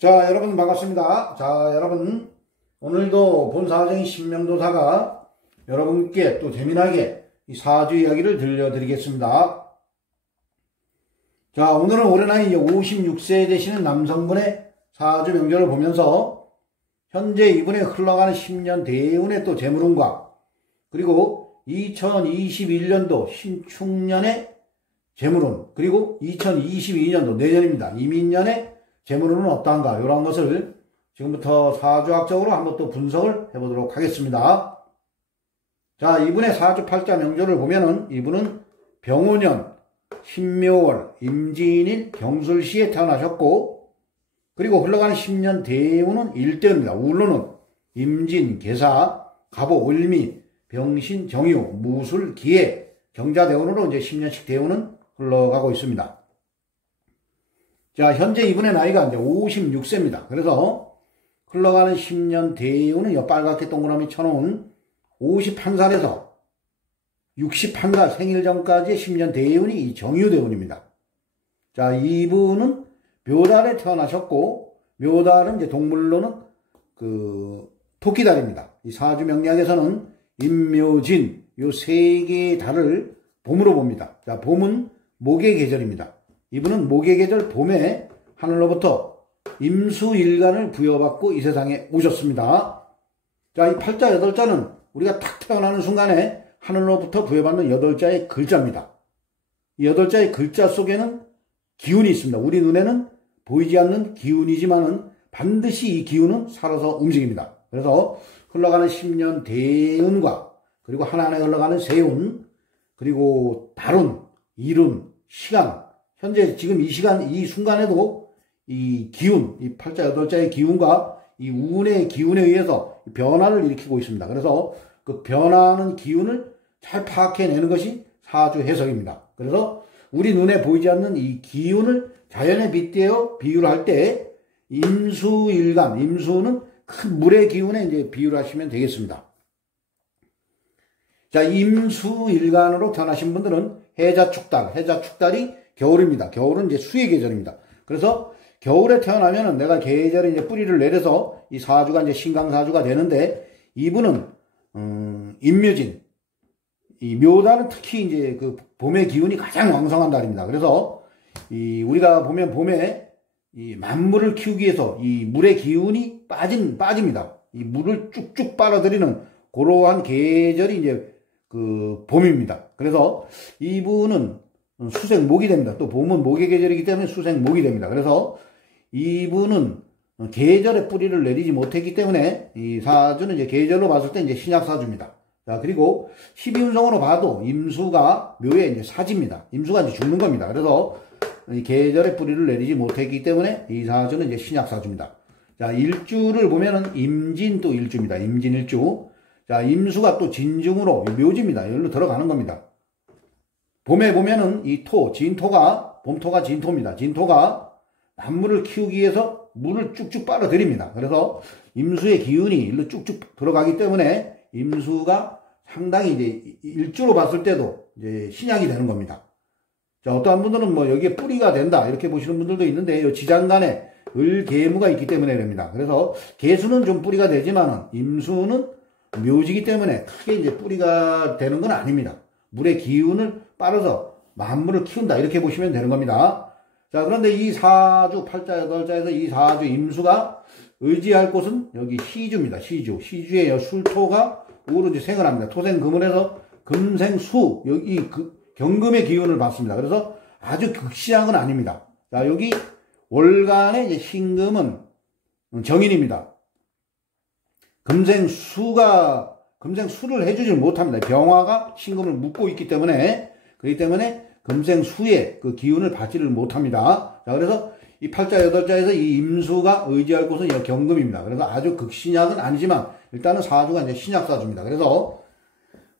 자, 여러분 반갑습니다. 자, 여러분 오늘도 본사정의 신명도사가 여러분께 또 재미나게 이 사주 이야기를 들려드리겠습니다. 자, 오늘은 올해 나이 56세 되시는 남성분의 사주 명절을 보면서 현재 이분의 흘러가는 10년 대운의 또 재물운과 그리고 2021년도 신축년의 재물운, 그리고 2022년도 내년입니다. 이민년의 재물운은 어떠한가, 이런 것을 지금부터 사주학적으로 한번 또 분석을 해보도록 하겠습니다. 자, 이분의 사주 팔자 명절을 보면은 이분은 병오년, 신묘월, 임진일, 경술시에 태어나셨고, 그리고 흘러가는 10년 대운은 일대운입니다. 울로는 임진, 계사, 갑오, 을미, 병신, 정유, 무술, 기해, 경자대운으로 이제 10년씩 대운은 흘러가고 있습니다. 자, 현재 이분의 나이가 이제 56세입니다. 그래서 흘러가는 10년 대운은 빨갛게 동그라미 쳐놓은 51살에서 61살 생일 전까지의 10년 대운이 이 정유대운입니다. 자, 이분은 묘달에 태어나셨고, 묘달은 이제 동물로는 토끼달입니다. 이 사주 명리학에서는 임묘진, 요 세 개의 달을 봄으로 봅니다. 자, 봄은 목의 계절입니다. 이분은 목의 계절 봄에 하늘로부터 임수일간을 부여받고 이 세상에 오셨습니다. 자, 이 팔자 8자는 우리가 탁 태어나는 순간에 하늘로부터 부여받는 8자의 글자입니다. 이 8자의 글자 속에는 기운이 있습니다. 우리 눈에는 보이지 않는 기운이지만은 반드시 이 기운은 살아서 움직입니다. 그래서 흘러가는 10년 대운과 그리고 하나하나 흘러가는 세운, 그리고 달운, 일운, 시간, 현재 지금 이 시간, 이 순간에도 이 기운, 이 팔자 8자의 기운과 이 운의 기운에 의해서 변화를 일으키고 있습니다. 그래서 그 변화하는 기운을 잘 파악해내는 것이 사주 해석입니다. 그래서 우리 눈에 보이지 않는 이 기운을 자연에 빗대어 비유를 할 때 임수일간, 임수는 큰 물의 기운에 이제 비유를 하시면 되겠습니다. 자, 임수일간으로 태어나신 분들은 해자축달, 해자축달이 겨울입니다. 겨울은 이제 수의 계절입니다. 그래서 겨울에 태어나면은 내가 계절에 이제 뿌리를 내려서 이 사주가 이제 신강사주가 되는데, 이분은 임묘진, 이 묘달은 특히 이제 그 봄의 기운이 가장 왕성한 달입니다. 그래서 우리가 보면 봄에 이 만물을 키우기 위해서 이 물의 기운이 빠집니다. 이 물을 쭉쭉 빨아들이는 그러한 계절이 이제 그 봄입니다. 그래서 이분은 수생목이 됩니다. 또 봄은 목의 계절이기 때문에 수생목이 됩니다. 그래서 이분은 계절에 뿌리를 내리지 못했기 때문에 이 사주는 이제 계절로 봤을 때 이제 신약사주입니다. 자, 그리고 12운성으로 봐도 임수가 묘에 이제 사지입니다. 임수가 이제 죽는 겁니다. 그래서 이 계절에 뿌리를 내리지 못했기 때문에 이 사주는 이제 신약사주입니다. 자, 일주를 보면은 임진 또 일주입니다. 임진 일주. 자, 임수가 또 진중으로 묘지입니다. 여기로 들어가는 겁니다. 봄에 보면은 이 진토가, 봄토가 진토입니다. 진토가 만물을 키우기 위해서 물을 쭉쭉 빨아들입니다. 그래서 임수의 기운이 일로 쭉쭉 들어가기 때문에 임수가 상당히 이제 일주로 봤을 때도 이제 신약이 되는 겁니다. 자, 어떠한 분들은 뭐 여기에 뿌리가 된다, 이렇게 보시는 분들도 있는데, 이 지장간에 을계무가 있기 때문에 됩니다. 그래서 계수는 좀 뿌리가 되지만은 임수는 묘지기 때문에 크게 이제 뿌리가 되는 건 아닙니다. 물의 기운을 빨아서 만물을 키운다, 이렇게 보시면 되는 겁니다. 자, 그런데 이 사주, 팔자 8자에서 이 사주 임수가 의지할 곳은 여기 시주입니다. 시주에 술토가 오로지 생을 합니다. 토생금을 해서 금생수, 여기 경금의 기운을 받습니다. 그래서 아주 극시약은 아닙니다. 자, 여기 월간의 이제 신금은 정인입니다. 금생수를 해주질 못합니다. 병화가 신금을 묶고 있기 때문에, 그렇기 때문에 금생수의 그 기운을 받지를 못합니다. 자, 그래서 이 팔자 8자에서 이 임수가 의지할 곳은 경금입니다. 그래서 아주 극신약은 아니지만 일단은 사주가 이제 신약사주입니다. 그래서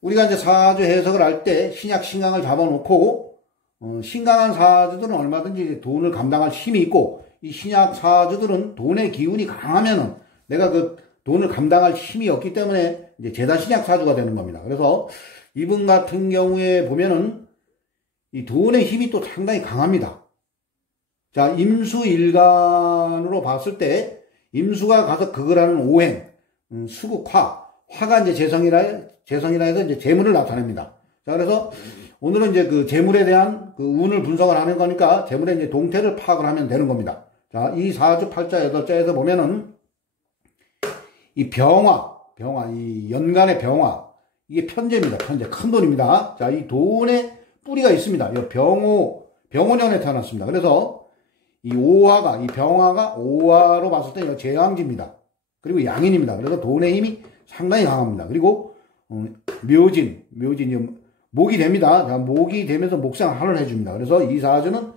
우리가 이제 사주 해석을 할 때 신약, 신강을 잡아놓고, 신강한 사주들은 얼마든지 돈을 감당할 힘이 있고, 이 신약 사주들은 돈의 기운이 강하면은 내가 그 돈을 감당할 힘이 없기 때문에 이제 재단 신약 사주가 되는 겁니다. 그래서 이분 같은 경우에 보면은 이 돈의 힘이 또 상당히 강합니다. 자, 임수일간 천간으로 봤을 때 임수가 가서 극을 하는 오행, 수극화, 화가 이제 재성이라 해서 이제 재물을 나타냅니다. 자, 그래서 오늘은 이제 그 재물에 대한 그 운을 분석을 하는 거니까 재물의 이제 동태를 파악을 하면 되는 겁니다. 자, 이 사주 팔자 여덟자에서 보면은 이 병화, 이 연간의 병화, 이게 편재입니다. 편재. 큰 돈입니다. 자, 이 돈에 뿌리가 있습니다. 이 병오년에 태어났습니다. 그래서 이 이 병화가 오화로 봤을 때 제왕지입니다. 그리고 양인입니다. 그래서 돈의 힘이 상당히 강합니다. 그리고 묘진, 목이 됩니다. 자, 목이 되면서 목생활을 해줍니다. 그래서 이 사주는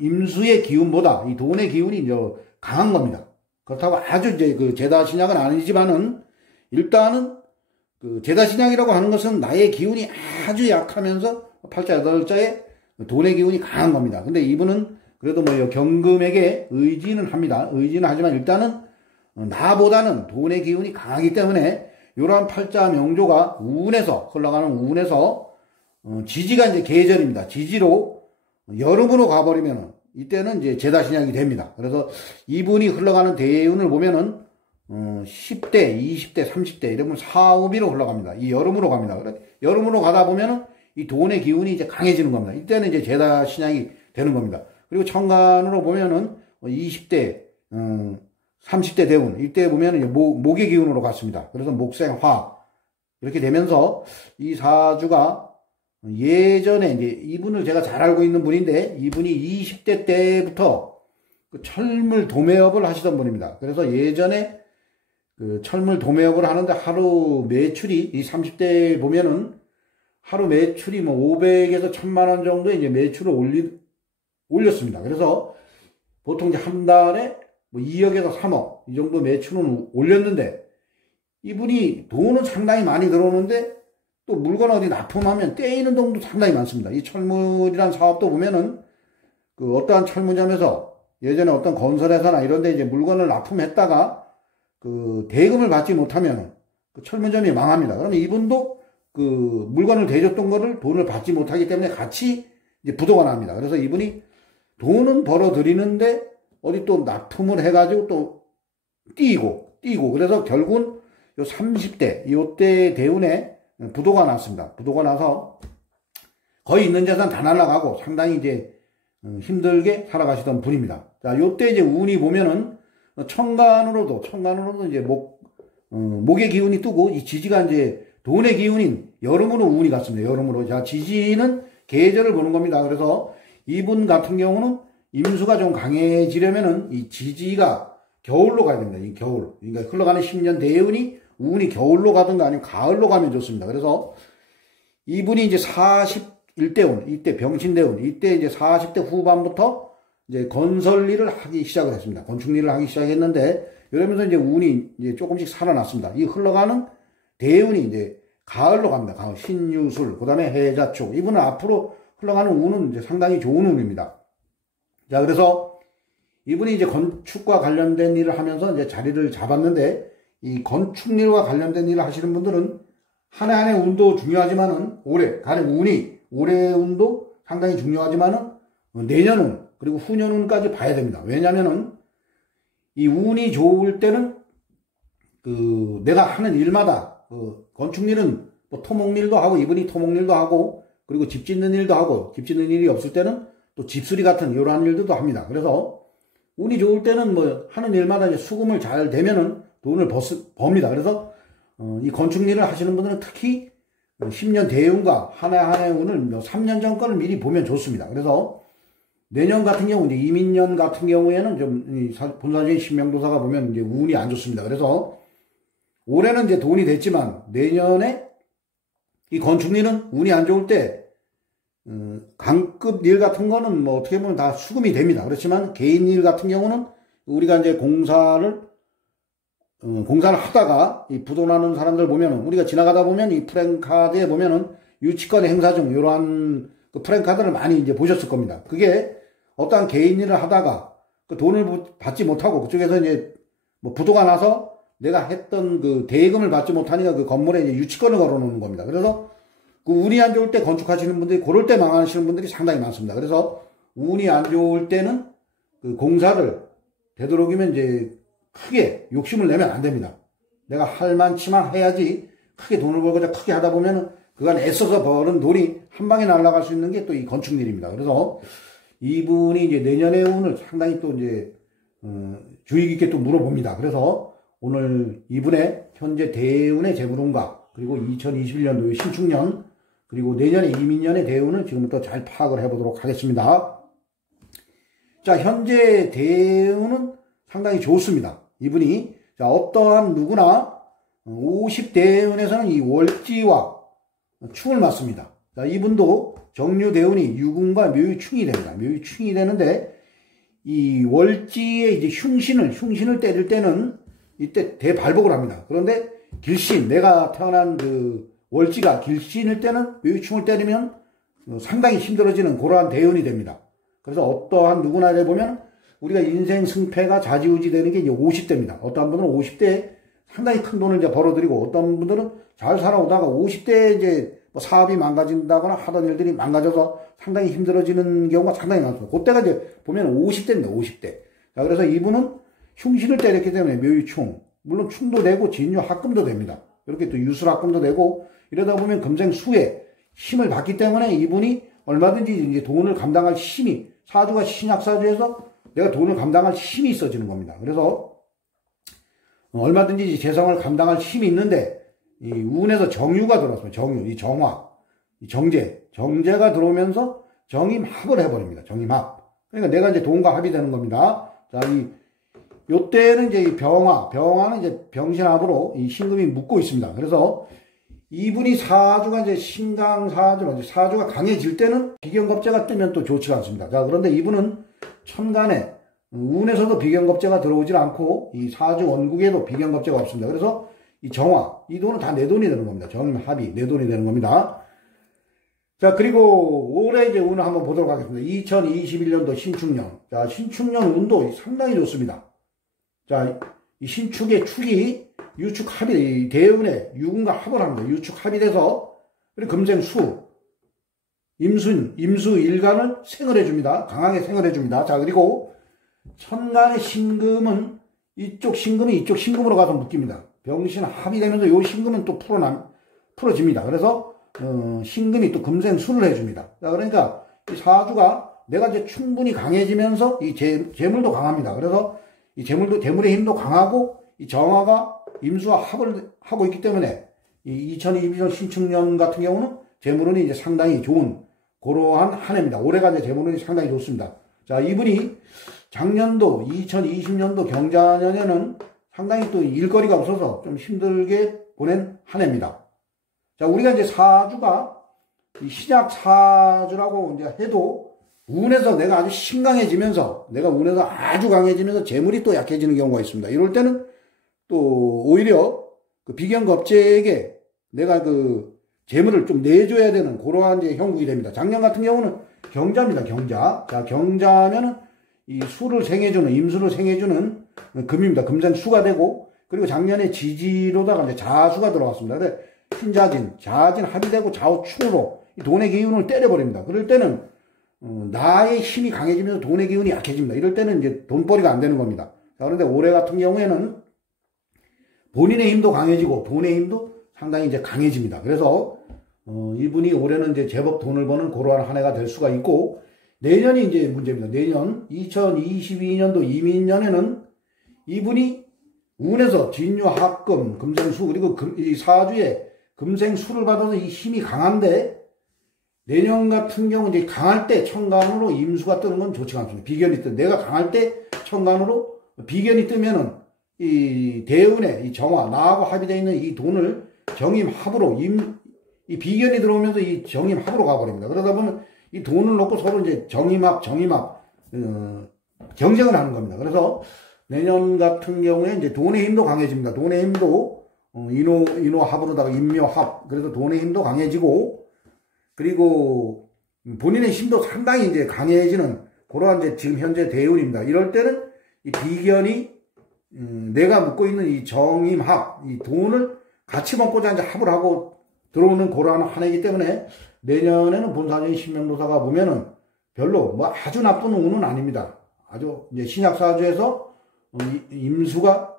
임수의 기운보다 이 돈의 기운이 이제 강한 겁니다. 그렇다고 아주 이제 그 제다신약은 아니지만은 일단은 그 제다신약이라고 하는 것은 나의 기운이 아주 약하면서 팔자 여덟자에 돈의 기운이 강한 겁니다. 근데 이분은 그래도 뭐 경금에게 의지는 합니다. 의지는 하지만 일단은 나보다는 돈의 기운이 강하기 때문에 이러한 팔자 명조가 흘러가는 운에서 지지가 이제 계절입니다. 지지로 여름으로 가버리면 이때는 이제 제다신약이 됩니다. 그래서 이분이 흘러가는 대운을 보면은 10대, 20대, 30대 이러면 사우비로 흘러갑니다. 이 여름으로 갑니다. 그래 여름으로 가다 보면은 이 돈의 기운이 이제 강해지는 겁니다. 이때는 이제 제다신약이 되는 겁니다. 그리고 천간으로 보면은 20대, 30대 대운 이때 보면은 목의 기운으로 갔습니다. 그래서 목생화 이렇게 되면서 이 사주가 예전에 이제 이분을 제가 잘 알고 있는 분인데 이분이 20대 때부터 그 철물 도매업을 하시던 분입니다. 그래서 예전에 그 철물 도매업을 하는데 하루 매출이 이 30대 보면은 하루 매출이 뭐 500에서 1000만 원 정도 이제 매출을 올렸습니다. 그래서 보통 이제 한 달에 뭐 2억에서 3억 이 정도 매출은 올렸는데 이분이 돈은 상당히 많이 들어오는데 또 물건 어디 납품하면 떼이는 돈도 상당히 많습니다. 이 철물이란 사업도 보면은 그 어떠한 철물점에서 예전에 어떤 건설회사나 이런 데 이제 물건을 납품했다가 그 대금을 받지 못하면 그 철물점이 망합니다. 그러면 이분도 그 물건을 대줬던 거를 돈을 받지 못하기 때문에 같이 이제 부도가 납니다. 그래서 이분이 돈은 벌어 들이는데 어디 또 납품을 해가지고 또 띄고 그래서 결국은 요 30대 요때 대운에 부도가 났습니다. 부도가 나서 거의 있는 재산 다 날아가고 상당히 이제 힘들게 살아가시던 분입니다. 자, 요때 이제 운이 보면은 천간으로도 이제 목의 기운이 뜨고 이 지지가 이제 돈의 기운인 여름으로 운이 갔습니다. 여름으로. 자, 지지는 계절을 보는 겁니다. 그래서 이분 같은 경우는 임수가 좀 강해지려면은 이 지지가 겨울로 가야 됩니다. 이 겨울. 그러니까 흘러가는 10년 대운이 운이 겨울로 가든가 아니면 가을로 가면 좋습니다. 그래서 이분이 이제 41대운, 이때 병신대운, 이때 이제 40대 후반부터 이제 건설 일을 하기 시작을 했습니다. 건축 일을 하기 시작했는데 이러면서 이제 운이 이제 조금씩 살아났습니다. 이 흘러가는 대운이 이제 가을로 갑니다. 가을, 신유술, 그 다음에 해자축. 이분은 앞으로 흘러가는 운은 이제 상당히 좋은 운입니다. 자, 그래서 이분이 이제 건축과 관련된 일을 하면서 이제 자리를 잡았는데 이 건축일과 관련된 일을 하시는 분들은 한 해 한 해 운도 중요하지만은 올해 운도 상당히 중요하지만은 내년 운 그리고 후년 운까지 봐야 됩니다. 왜냐면은 이 운이 좋을 때는 그 내가 하는 일마다 건축일은 뭐 토목일도 하고 이분이 토목일도 하고 그리고 집 짓는 일도 하고 집 짓는 일이 없을 때는 또 집수리 같은 이러한 일들도 합니다. 그래서 운이 좋을 때는 뭐 하는 일마다 이제 수금을 잘 대면은 돈을 법니다. 그래서 이 건축 일을 하시는 분들은 특히 10년 대운과 한 해 한 해 운을 3년 전 거를 미리 보면 좋습니다. 그래서 내년 같은 경우 이제 이민년 같은 경우에는 좀 본사적인 신명도사가 보면 이제 운이 안 좋습니다. 그래서 올해는 이제 돈이 됐지만 내년에 이 건축 일은 운이 안 좋을 때 강급 일 같은 거는 뭐 어떻게 보면 다 수금이 됩니다. 그렇지만 개인 일 같은 경우는 우리가 이제 공사를 하다가 이 부도나는 사람들 보면은 우리가 지나가다 보면 이 프랜카드에 보면은 유치권 행사 중 이러한 그 프랜카드를 많이 이제 보셨을 겁니다. 그게 어떠한 개인 일을 하다가 그 돈을 받지 못하고 그쪽에서 이제 뭐 부도가 나서 내가 했던 그 대금을 받지 못하니까 그 건물에 이제 유치권을 걸어 놓는 겁니다. 그래서 그 운이 안 좋을 때 건축하시는 분들이 그럴 때 망하시는 분들이 상당히 많습니다. 그래서 운이 안 좋을 때는 그 공사를 되도록이면 이제 크게 욕심을 내면 안 됩니다. 내가 할 만치만 해야지 크게 돈을 벌고자 크게 하다 보면은 그간 애써서 버는 돈이 한 방에 날아갈 수 있는 게 또 이 건축일입니다. 그래서 이분이 이제 내년의 운을 상당히 또 이제 주의 깊게 또 물어봅니다. 그래서 오늘 이분의 현재 대운의 재물운과 그리고 2021년도의 신축년 그리고 내년의 이민년의 대운을 지금부터 잘 파악을 해보도록 하겠습니다. 자, 현재 대운은 상당히 좋습니다. 이분이 자, 어떠한 누구나 50대운에서는 이 월지와 충을 맞습니다. 자, 이분도 정유 대운이 유군과 묘유충이 됩니다. 묘유충이 되는데 이 월지에 이제 흉신을 때릴 때는 이때 대발복을 합니다. 그런데 길신, 내가 태어난 그 월지가 길신일 때는 묘유충을 때리면 상당히 힘들어지는 그러한 대운이 됩니다. 그래서 어떠한 누구나 해보면 우리가 인생 승패가 좌지우지 되는 게 이제 50대입니다. 어떠한 분들은 50대에 상당히 큰 돈을 이제 벌어들이고 어떤 분들은 잘 살아오다가 50대에 이제 뭐 사업이 망가진다거나 하던 일들이 망가져서 상당히 힘들어지는 경우가 상당히 많습니다. 그때가 이제 보면 50대입니다. 50대. 자, 그래서 이분은 흉신을 때렸기 때문에 묘유충, 물론 충도 되고 진유합금도 됩니다. 이렇게 또 유술합금도 되고 이러다 보면 금생수에 힘을 받기 때문에 이분이 얼마든지 이제 돈을 감당할 힘이 사주가 신약사주에서 내가 돈을 감당할 힘이 있어지는 겁니다. 그래서 얼마든지 재성을 감당할 힘이 있는데 이 운에서 정유가 들어왔습니다. 정유, 이 정화, 이 정제가 들어오면서 정임합을 해버립니다. 정임합. 그러니까 내가 이제 돈과 합이 되는 겁니다. 자, 요때는 이제 이 병화는 이제 병신합으로 이 신금이 묶고 있습니다. 그래서 이분이 사주가 이제 신강사주로 이제 사주가 강해질 때는 비견겁제가 뜨면 또 좋지가 않습니다. 자, 그런데 이분은 천간에 운에서도 비견겁제가 들어오질 않고 이 사주 원국에도 비견겁제가 없습니다. 그래서 이 정화, 이 돈은 다 내 돈이 되는 겁니다. 정임합이 내 돈이 되는 겁니다. 자, 그리고 올해 이제 운을 한번 보도록 하겠습니다. 2021년도 신축년. 자, 신축년 운도 상당히 좋습니다. 자, 이 신축의 축이 유축합이, 대운에 유군과 합을 합니다. 유축합이 돼서, 그리고 금생수, 임수 일간을 생을 해줍니다. 강하게 생을 해줍니다. 자, 그리고 천간의 신금은 이쪽 신금이 이쪽 신금으로 가서 묶입니다. 병신 합이 되면서 요 신금은 또 풀어집니다. 그래서 신금이 또 금생수를 해줍니다. 자, 그러니까 이 사주가 내가 이제 충분히 강해지면서 이 재물도 강합니다. 그래서 이 재물의 힘도 강하고 이 정화가 임수와 합을 하고 있기 때문에 이 2022년 신축년 같은 경우는 재물운이 이제 상당히 좋은 그러한 한 해입니다. 올해가 이제 재물운이 상당히 좋습니다. 자, 이분이 작년도 2020년도 경자년에는 상당히 또 일거리가 없어서 좀 힘들게 보낸 한 해입니다. 자, 우리가 이제 사주가 시작 사주라고 이제 해도 운에서 내가 아주 신강해지면서 내가 운에서 아주 강해지면서 재물이 또 약해지는 경우가 있습니다. 이럴 때는 또 오히려 그 비견겁제에게 내가 그 재물을 좀 내줘야 되는 그러한 이제 형국이 됩니다. 작년 같은 경우는 경자입니다. 경자. 자, 경자면은 이 수를 생해주는, 임수를 생해주는 금입니다. 금생수가 되고, 그리고 작년에 지지로다가 이제 자수가 들어왔습니다. 근데 신자진, 자진 합이 되고 좌우충으로 이 돈의 기운을 때려버립니다. 그럴 때는 나의 힘이 강해지면서 돈의 기운이 약해집니다. 이럴 때는 이제 돈벌이가 안 되는 겁니다. 자, 그런데 올해 같은 경우에는 본인의 힘도 강해지고 돈의 힘도 상당히 이제 강해집니다. 그래서 이분이 올해는 이제 제법 돈을 버는 그러한 한 해가 될 수가 있고, 내년이 이제 문제입니다. 내년 2022년도 이민년에는 이분이 운에서 진유합금, 금생수, 그리고 이 사주에 금생수를 받아서 이 힘이 강한데, 내년 같은 경우 이제 강할 때 천간으로 임수가 뜨는 건 좋지가 않습니다. 비견이 내가 강할 때 천간으로 비견이 뜨면은 이 대운에 이 정화, 나하고 합의되어 있는 이 돈을 정임합으로, 이 비견이 들어오면서 이 정임합으로 가버립니다. 그러다 보면 이 돈을 놓고 서로 이제 정임합, 경쟁을 하는 겁니다. 그래서 내년 같은 경우에 이제 돈의 힘도 강해집니다. 돈의 힘도, 인호합으로다가 인묘합. 그래서 돈의 힘도 강해지고, 그리고 본인의 힘도 상당히 이제 강해지는 그러한 이제 지금 현재 대운입니다. 이럴 때는 이 비견이, 내가 묻고 있는 이 정임합, 이 돈을 같이 먹고자 이제 합을 하고 들어오는 그러한 한 해이기 때문에 내년에는 본사적인 신명도사가 보면은 별로 뭐 아주 나쁜 운은 아닙니다. 아주 이제 신약사주에서 임수가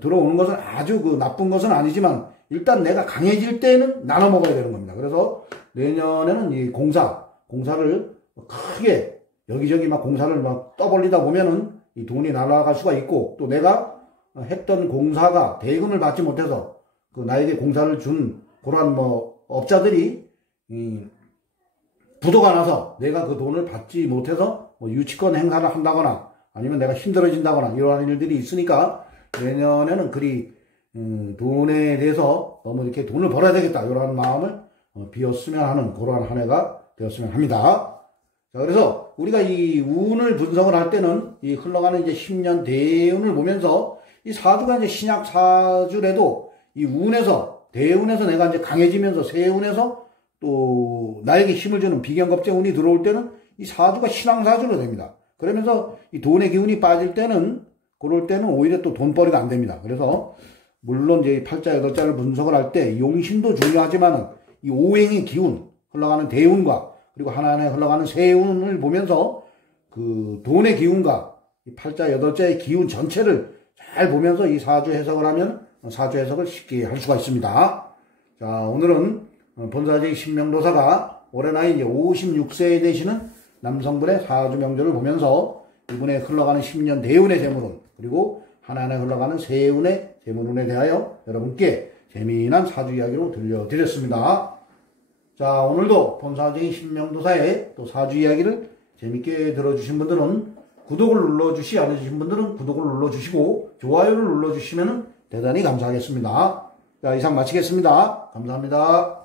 들어오는 것은 아주 그 나쁜 것은 아니지만 일단 내가 강해질 때는 나눠 먹어야 되는 겁니다. 그래서 내년에는 이 공사를 크게 여기저기 막 공사를 막 떠벌리다 보면은 이 돈이 날아갈 수가 있고, 또 내가 했던 공사가 대금을 받지 못해서 그 나에게 공사를 준 그러한 뭐 업자들이 부도가 나서 내가 그 돈을 받지 못해서 뭐 유치권 행사를 한다거나 아니면 내가 힘들어진다거나 이러한 일들이 있으니까 내년에는 그리 돈에 대해서 너무 이렇게 돈을 벌어야 되겠다 이러한 마음을 비웠으면 하는 그러한 한 해가 되었으면 합니다. 자, 그래서 우리가 이 운을 분석을 할 때는 이 흘러가는 이제 10년 대운을 보면서 이 사주가 이제 신약 사주래도 이 운에서 대운에서 내가 이제 강해지면서 세운에서 또 나에게 힘을 주는 비견겁재 운이 들어올 때는 이 사주가 신앙사주로 됩니다. 그러면서 이 돈의 기운이 빠질 때는 그럴 때는 오히려 또 돈벌이가 안 됩니다. 그래서 물론 이제 팔자 여덟자를 분석을 할 때 용신도 중요하지만은 이 오행의 기운 흘러가는 대운과 그리고 하나하나 흘러가는 세운을 보면서 그 돈의 기운과 이 팔자 여덟자의 기운 전체를 잘 보면서 이 사주 해석을 하면 사주 해석을 쉽게 할 수가 있습니다. 자, 오늘은 본사제의 신명도사가 올해 나이 이제 56세에 되시는 남성분의 사주 명절을 보면서 이분의 흘러가는 10년 대운의 재물운 그리고 하나하나 흘러가는 세운의 재물운에 대하여 여러분께 재미난 사주 이야기로 들려드렸습니다. 자, 오늘도 본사제의 신명도사의 또 사주 이야기를 재밌게 들어주신 분들은 구독을 눌러주시 않으신 분들은 구독을 눌러주시고 좋아요를 눌러주시면 대단히 감사하겠습니다. 자, 이상 마치겠습니다. 감사합니다.